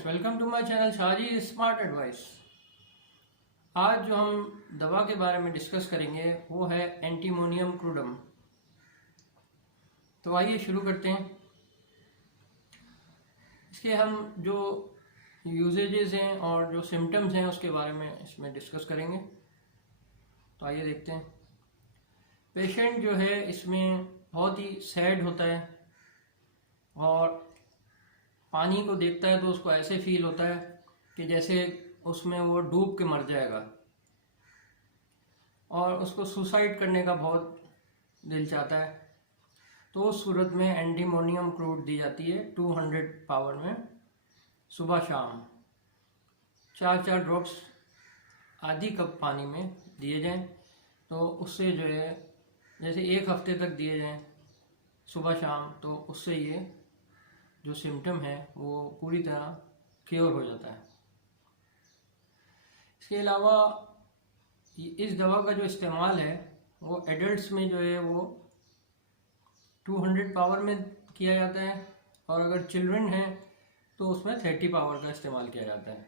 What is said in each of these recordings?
Friends, welcome to my channel Shaji smart advice. आज जो हम दवा के बारे में डिस्कस करेंगे वो है एंटीमोनियम क्रूडम। तो आइए शुरू करते हैं। इसके हम जो यूजेजेस हैं और जो सिम्टम्स हैं उसके बारे में इसमें डिस्कस करेंगे। तो आइए देखते हैं। पेशेंट जो है इसमें बहुत ही सैड होता है और पानी को देखता है तो उसको ऐसे फील होता है कि जैसे उसमें वो डूब के मर जाएगा और उसको सुसाइड करने का बहुत दिल चाहता है। तो उस सूरत में एंटीमोनियम क्रूड दी जाती है 200 पावर में सुबह शाम 4-4 ड्रॉप्स आधी कप पानी में दिए जाएं। तो उससे जो है जैसे 1 हफ्ते तक दिए जाएं सुबह शाम, तो उससे ये जो सिम्टम है वो पूरी तरह क्योर हो जाता है। इसके अलावा इस दवा का जो इस्तेमाल है वो एडल्ट्स में जो है वो 200 पावर में किया जाता है और अगर चिल्ड्रन है तो उसमें 30 पावर का इस्तेमाल किया जाता है।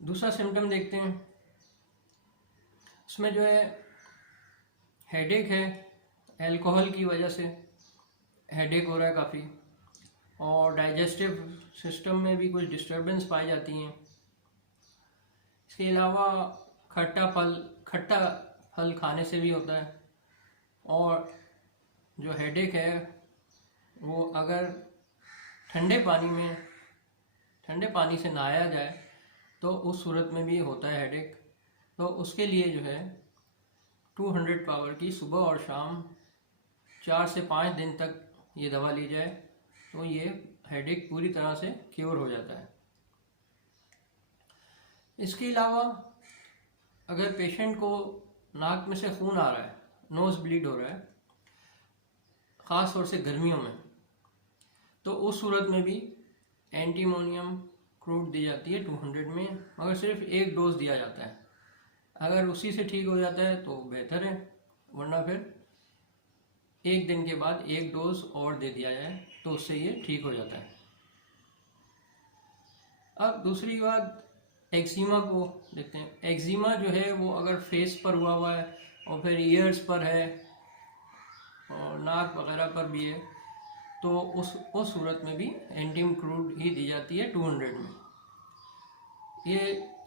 दूसरा सिम्टम देखते हैं। इसमें जो है हेडेक है, अल्कोहल की वजह से हेडेक हो रहा है काफ़ी, और डाइजेस्टिव सिस्टम में भी कुछ डिस्टर्बेंस पाई जाती हैं। इसके अलावा खट्टा फल खाने से भी होता है। और जो हेडेक है वो अगर ठंडे पानी से नहाया जाए तो उस सूरत में भी होता है हेडेक। तो उसके लिए जो है 200 पावर की सुबह और शाम 4 से 5 दिन तक ये दवा ली जाए तो ये हेडेक पूरी तरह से क्योर हो जाता है। इसके अलावा अगर पेशेंट को नाक में से खून आ रहा है, नोज ब्लीड हो रहा है, ख़ास तौर से गर्मियों में, तो उस सूरत में भी एंटीमोनियम क्रूड दी जाती है 200 में, मगर सिर्फ 1 डोज दिया जाता है। अगर उसी से ठीक हो जाता है तो बेहतर है, वरना फिर 1 दिन के बाद 1 डोज और दे दिया जाए तो उससे ये ठीक हो जाता है। अब दूसरी बात एक्जिमा को देखते हैं। एक्जिमा जो है वो अगर फेस पर हुआ है और फिर ईयर्स पर है और नाक वगैरह पर भी है तो उस सूरत में भी एंटीम क्रूड ही दी जाती है 200 में। ये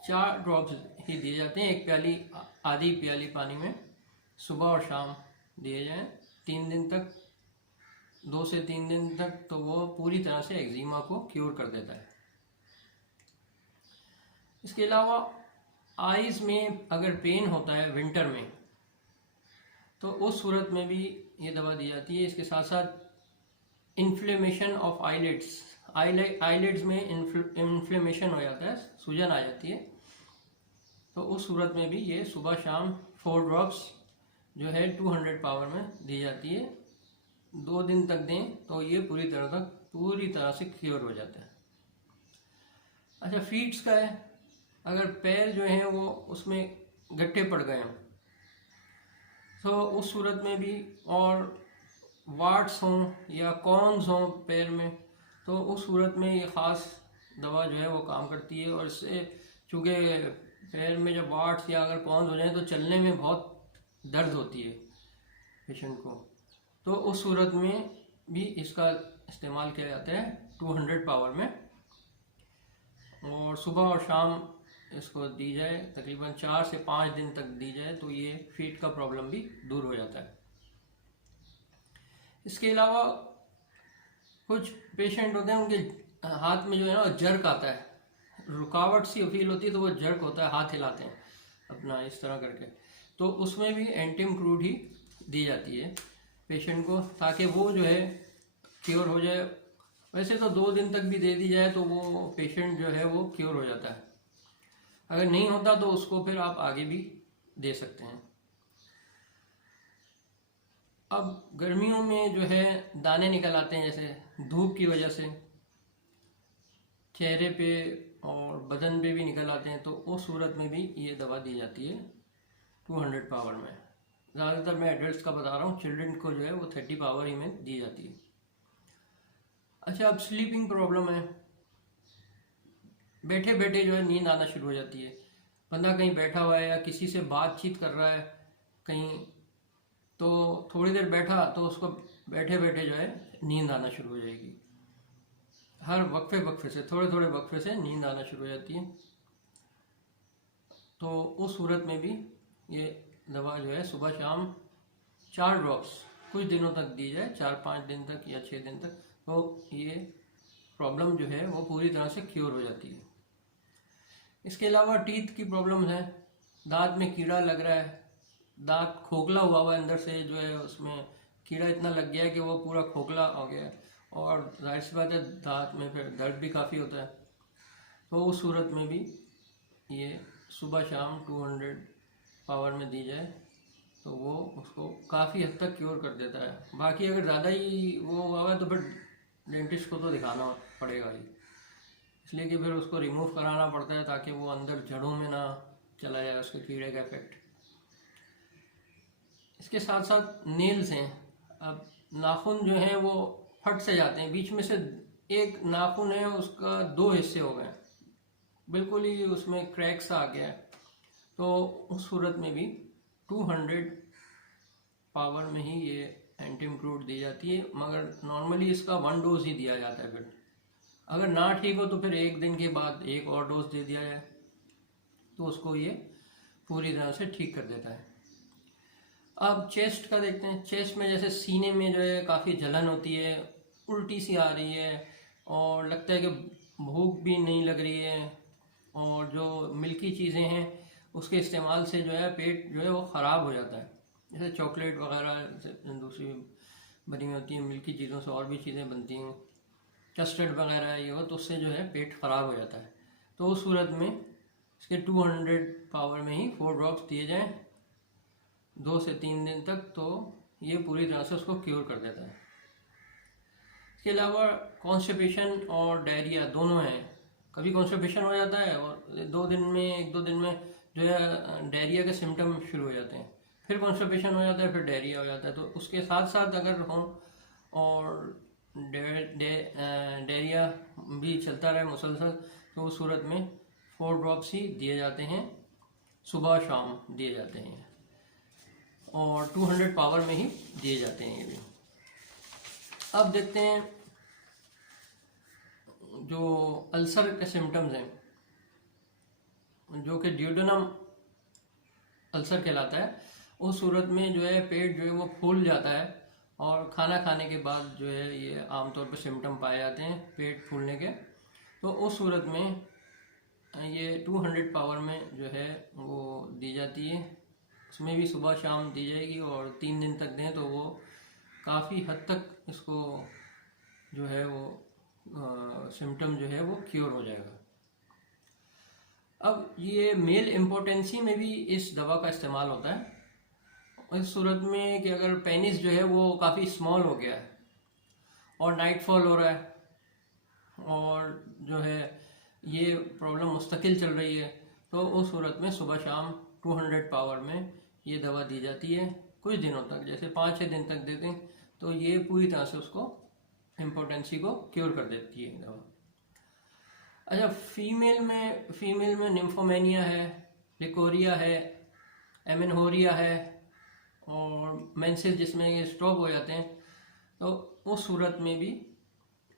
4 ड्रॉप्स ही दिए जाते हैं, 1 प्याली आधी प्याली पानी में सुबह और शाम दिए जाएं 3 दिन तक, 2 से 3 दिन तक, तो वो पूरी तरह से एक्जिमा को क्योर कर देता है। इसके अलावा आईज में अगर पेन होता है विंटर में तो उस सूरत में भी ये दवा दी जाती है। इसके साथ साथ इन्फ्लेमेशन ऑफ आईलिड्स में इन्फ्लेमेशन हो जाता है, सूजन आ जाती है, तो उस सूरत में भी ये सुबह शाम 4 ड्रॉप्स जो है 200 पावर में दी जाती है। 2 दिन तक दें तो ये पूरी तरह से क्योर हो जाता है। अच्छा, फीट्स का है। अगर पैर जो हैं वो उसमें गट्ठे पड़ गए हों तो उस सूरत में भी, और वार्ट्स हों या कॉर्न्स हों पैर में, तो उस सूरत में ये ख़ास दवा जो है वो काम करती है। और इससे चूँकि पैर में जब वार्ट्स या अगर कॉर्न्स हो जाए तो चलने में बहुत दर्द होती है पेशेंट को, तो उस सूरत में भी इसका इस्तेमाल किया जाता है 200 पावर में, और सुबह और शाम इसको दी जाए, तकरीबन 4 से 5 दिन तक दी जाए तो ये फीट का प्रॉब्लम भी दूर हो जाता है। इसके अलावा कुछ पेशेंट होते हैं उनके हाथ में जो है ना जर्क आता है, रुकावट सी फील होती है तो वो जर्क होता है, हाथ हिलाते हैं अपना इस तरह करके, तो उसमें भी एंटीम क्रूड ही दी जाती है पेशेंट को ताकि वो जो है क्योर हो जाए। वैसे तो 2 दिन तक भी दे दी जाए तो वो पेशेंट जो है वो क्योर हो जाता है। अगर नहीं होता तो उसको फिर आप आगे भी दे सकते हैं। अब गर्मियों में जो है दाने निकल आते हैं, जैसे धूप की वजह से चेहरे पे और बदन पे भी निकल आते हैं, तो उस सूरत में भी ये दवा दी जाती है 200 पावर में। ज़्यादातर मैं एडल्ट्स का बता रहा हूँ, चिल्ड्रन को जो है वो 30 पावर ही में दी जाती है। अच्छा, अब स्लीपिंग प्रॉब्लम है, बैठे बैठे जो है नींद आना शुरू हो जाती है। बंदा कहीं बैठा हुआ है या किसी से बातचीत कर रहा है कहीं, तो थोड़ी देर बैठा तो उसको बैठे बैठे जो है नींद आना शुरू हो जाएगी। हर वक्फे वक्फे से, थोड़े थोड़े वक्फे से नींद आना शुरू हो जाती है। तो उस सूरत में भी ये दवा जो है सुबह शाम 4 ड्रॉप्स कुछ दिनों तक दी जाए, 4-5 दिन तक या 6 दिन तक, तो ये प्रॉब्लम जो है वो पूरी तरह से क्योर हो जाती है। इसके अलावा टीथ की प्रॉब्लम है, दांत में कीड़ा लग रहा है, दांत खोखला हुआ है अंदर से, जो है उसमें कीड़ा इतना लग गया है कि वो पूरा खोखला हो गया है, और जाहिर सी बात है दांत में फिर दर्द भी काफ़ी होता है। तो उस सूरत में भी ये सुबह शाम 200 पावर में दी जाए तो वो उसको काफ़ी हद तक क्योर कर देता है। बाकी अगर ज़्यादा ही वो हुआ है तो फिर डेंटिस्ट को तो दिखाना पड़ेगा ही, इसलिए कि फिर उसको रिमूव कराना पड़ता है ताकि वो अंदर जड़ों में ना चला जाए उसके कीड़े का इफेक्ट। इसके साथ साथ नेल्स हैं, अब नाखून जो हैं वो फट से जाते हैं, बीच में से एक नाखून है उसका 2 हिस्से हो गए, बिल्कुल ही उसमें क्रैक सा आ गया है। तो उस सूरत में भी 200 पावर में ही ये एंटीम्क्रूट दी जाती है, मगर नॉर्मली इसका 1 डोज ही दिया जाता है। फिर अगर ना ठीक हो तो फिर 1 दिन के बाद एक और डोज दे दिया जाए तो उसको ये पूरी तरह से ठीक कर देता है। अब चेस्ट का देखते हैं। चेस्ट में जैसे सीने में जो है काफ़ी जलन होती है, उल्टी सी आ रही है, और लगता है कि भूख भी नहीं लग रही है, और जो मिल्की चीज़ें हैं उसके इस्तेमाल से जो है पेट जो है वो ख़राब हो जाता है। जैसे चॉकलेट वगैरह दूसरी बनी होती हैं मिल्की चीज़ों से, और भी चीज़ें बनती हैं, कस्टर्ड वगैरह ये हो, तो उससे जो है पेट ख़राब हो जाता है। तो उस सूरत में इसके 200 पावर में ही 4 ड्रॉप्स दिए जाएँ 2 से 3 दिन तक, तो ये पूरी तरह से उसको क्योर कर देता है। इसके अलावा कॉन्स्टिपेशन और डायरिया दोनों हैं। कभी कॉन्स्टिपेशन हो जाता है और 1-2 दिन में जो है डायरिया के सिम्टम शुरू हो जाते हैं, फिर कॉन्स्टिपेशन हो जाता है, फिर डायरिया हो जाता है। तो उसके साथ साथ अगर हो और डायरिया भी चलता रहे मुसलसल, तो उस सूरत में 4 ड्रॉप्स ही दिए जाते हैं, सुबह शाम दिए जाते हैं, और 200 पावर में ही दिए जाते हैं ये भी। अब देखते हैं जो अल्सर के सिम्टम्स हैं, जो कि ड्यूडेनम अल्सर कहलाता है। उस सूरत में जो है पेट जो है वो फूल जाता है, और खाना खाने के बाद जो है ये आमतौर पर सिम्टम पाए जाते हैं पेट फूलने के। तो उस सूरत में ये 200 पावर में जो है वो दी जाती है, उसमें भी सुबह शाम दी जाएगी, और 3 दिन तक दें तो वो काफ़ी हद तक इसको जो है वो सिम्टम जो है वो क्योर हो जाएगा। अब ये मेल इम्पोर्टेंसी में भी इस दवा का इस्तेमाल होता है, इस सूरत में कि अगर पेनिस जो है वो काफ़ी स्मॉल हो गया है और नाइटफॉल हो रहा है, और जो है ये प्रॉब्लम मुस्तकिल चल रही है, तो उस सूरत में सुबह शाम 200 पावर में ये दवा दी जाती है कुछ दिनों तक, जैसे 5-6 दिन तक देते हैं, तो ये पूरी तरह से उसको इम्पोर्टेंसी को क्योर कर देती है दवा। अच्छा, फीमेल में निम्फोमेनिया है, लिकोरिया है, एमेनहोरिया है, और मेंसेस जिसमें ये स्टॉप हो जाते हैं, तो उस सूरत में भी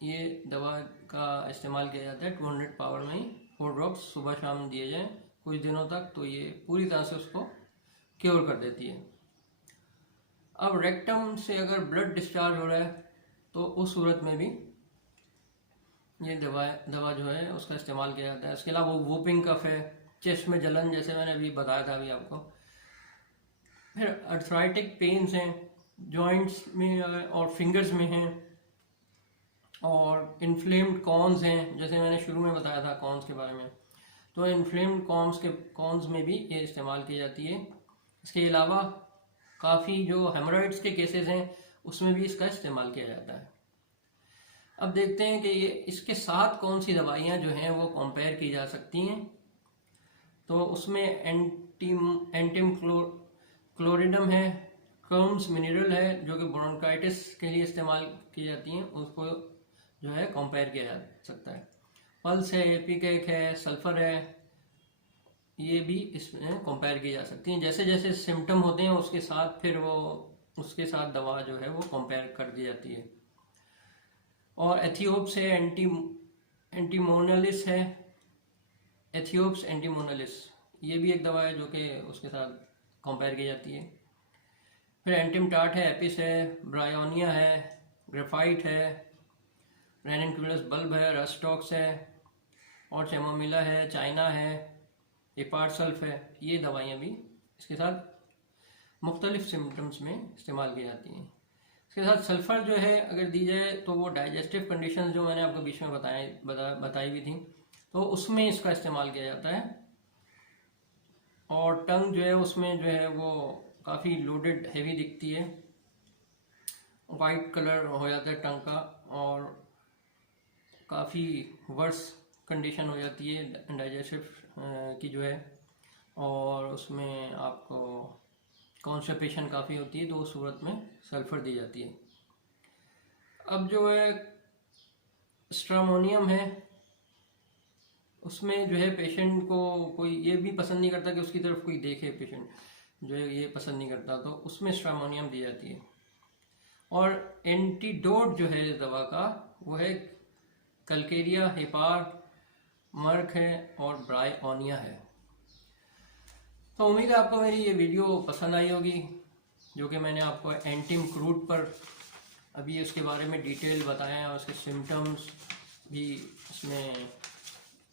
ये दवा का इस्तेमाल किया जाता है। 200 पावर में ही 4 ड्रॉप्स सुबह शाम दिए जाएं कुछ दिनों तक, तो ये पूरी तरह से उसको क्योर कर देती है। अब रेक्टम से अगर ब्लड डिस्चार्ज हो रहा है तो उस सूरत में भी ये दवा जो है उसका इस्तेमाल किया जाता है। इसके अलावा वूपिंग कफ है, चेस्ट में जलन जैसे मैंने अभी बताया था अभी आपको, फिर अर्थराइटिक पेन्स हैं जॉइंट्स में और फिंगर्स में हैं, और इन्फ्लेम्ड कॉन्स हैं, जैसे मैंने शुरू में बताया था कॉन्स के बारे में, तो इन्फ्लेम्ड कॉन्स में भी ये इस्तेमाल की जाती है। इसके अलावा काफ़ी जो हेमोरॉइड्स के केसेस हैं उसमें भी इसका इस्तेमाल किया जाता है। अब देखते हैं कि ये इसके साथ कौन सी दवाइयाँ जो हैं वो कंपेयर की जा सकती हैं। तो उसमें एंटिम क्लोरिडम है, कर्म्स मिनरल है, जो कि ब्रोंकाइटिस के लिए इस्तेमाल की जाती हैं, उसको जो है कंपेयर किया जा सकता है। पल्स है, एपिकेक है, सल्फर है, ये भी इसमें कंपेयर की जा सकती हैं। जैसे जैसे सिम्टम होते हैं उसके साथ फिर वो उसके साथ दवा जो है वो कंपेयर कर दी जाती है। और एथियोप्स है, एंटीमोनालिस है, एथियोप्स एंटीमोनालिस, ये भी एक दवा है जो कि उसके साथ कंपेयर की जाती है। फिर एंटिमटाट है, एपिस है, ब्रायोनिया है, ग्रेफाइट है, रेनिनक्यूलस बल्ब है, रस्टॉक्स है, और चैमोमिला है, चाइना है, एपारसल्फ है। ये दवाइयाँ भी इसके साथ मुख्तलिफ सिम्टम्स में इस्तेमाल की जाती हैं। इसके साथ सल्फ़र जो है अगर दी जाए तो वो डाइजेस्टिव कंडीशन जो मैंने आपको बीच में बताई भी थी, तो उसमें इसका इस्तेमाल किया जाता है। और टंग जो है उसमें जो है वो काफ़ी लोडेड हैवी दिखती है, वाइट कलर हो जाता है टंग का, और काफ़ी वर्स कंडीशन हो जाती है डाइजेस्टिव की जो है, और उसमें आपको कॉन्स्टिपेशन काफ़ी होती है, तो उस सूरत में सल्फ़र दी जाती है। अब जो है स्ट्रामोनियम है, उसमें जो है पेशेंट को कोई ये भी पसंद नहीं करता कि उसकी तरफ कोई देखे, पेशेंट जो है ये पसंद नहीं करता, तो उसमें स्ट्रामोनियम दी जाती है। और एंटीडोट जो है दवा का वो है कल्केरिया, हेपार, मर्क है, और ब्रायोनिया है। तो उम्मीद है आपको मेरी ये वीडियो पसंद आई होगी, जो कि मैंने आपको एंटिम क्रूड पर अभी उसके बारे में डिटेल बताया है, और उसके सिम्टम्स भी इसमें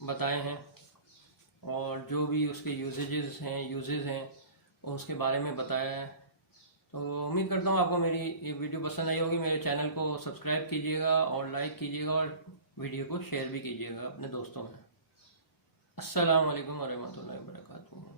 बताए हैं, और जो भी उसके यूजेज हैं उसके बारे में बताया है। तो उम्मीद करता हूँ आपको मेरी ये वीडियो पसंद आई होगी। मेरे चैनल को सब्सक्राइब कीजिएगा और लाइक कीजिएगा, और वीडियो को शेयर भी कीजिएगा अपने दोस्तों में। अस्सलाम वालेकुम वरहमतुल्लाहि वबरकातुहू।